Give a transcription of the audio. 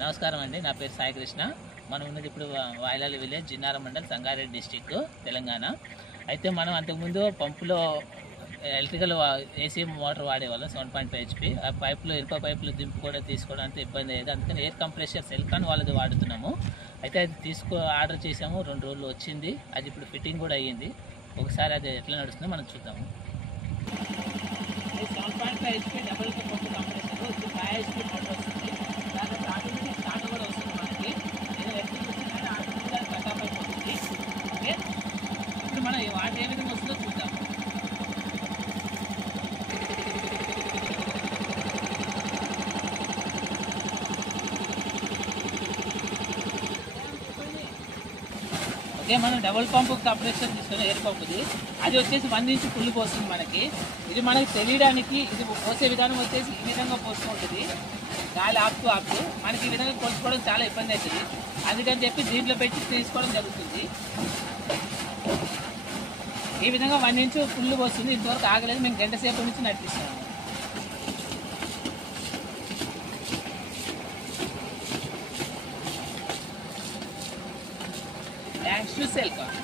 నమస్కారం అండి, నా పేరు సాయి కృష్ణ. మనం ఉన్నది ఇప్పుడు వాయిలాలి విలేజ్, జిన్నారం మండల్, సంగారెడ్డి డిస్టిక్, తెలంగాణ. అయితే మనం అంతకుముందు పంపులో ఎలక్ట్రికల్ ఏసీ మోటార్ వాడేవాళ్ళం 7.5 HP. ఆ పైపులు ఇనుప పైపులు దింపు కూడా తీసుకోవడానికి ఇబ్బంది అయ్యేది. అందుకని ఎయిర్ కంప్రెషర్ సెల్కాన్ వాళ్ళది వాడుతున్నాము. అయితే అది ఆర్డర్ చేసాము, 2 రోజులు వచ్చింది. అది ఇప్పుడు ఫిట్టింగ్ కూడా అయ్యింది. ఒకసారి అది ఎట్లా నడుస్తుందో మనం చూద్దాము. 7.5 HP డబుల్ పంపు కంప్రెషర్, 5 HP మోటార్ వస్తుంది. దాంట్లో ఆటోమేటిక్ స్టార్ట్ కూడా వస్తుంది మనకి. ఏదో ఎలక్ట్రిక్ వచ్చిందంటే ఆటోమేటిక్గా కటాప్ అయిపోతుంది. ఓకే, ఇప్పుడు మనం వాటి ఏ విధంగా వస్తుందో చూద్దాం. ఓకే, మనం డబుల్ పంపు కంప్రెషర్ తీసుకుని ఎయిర్ పంపుది, అది వచ్చేసి 1 ఇంచ్ ఫుల్ పోస్తుంది మనకి. ఇది మనకి తెలియడానికి, ఇది పోసే విధానం వచ్చేసి ఈ విధంగా పోస్తూ ఉంటుంది, గాలి ఆపుతూ మనకి ఈ విధంగా కొలుచుకోవడం చాలా ఇబ్బంది అవుతుంది. అందుకని చెప్పి దీంట్లో పెట్టి తీసుకోవడం జరుగుతుంది. ఈ విధంగా 1 ఇంచ్ ఫుల్ పోస్తుంది. ఇంతవరకు ఆగలేదు, మేము గంట సేపు నుంచి నడిపిస్తున్నాము. Thanks to Celkon.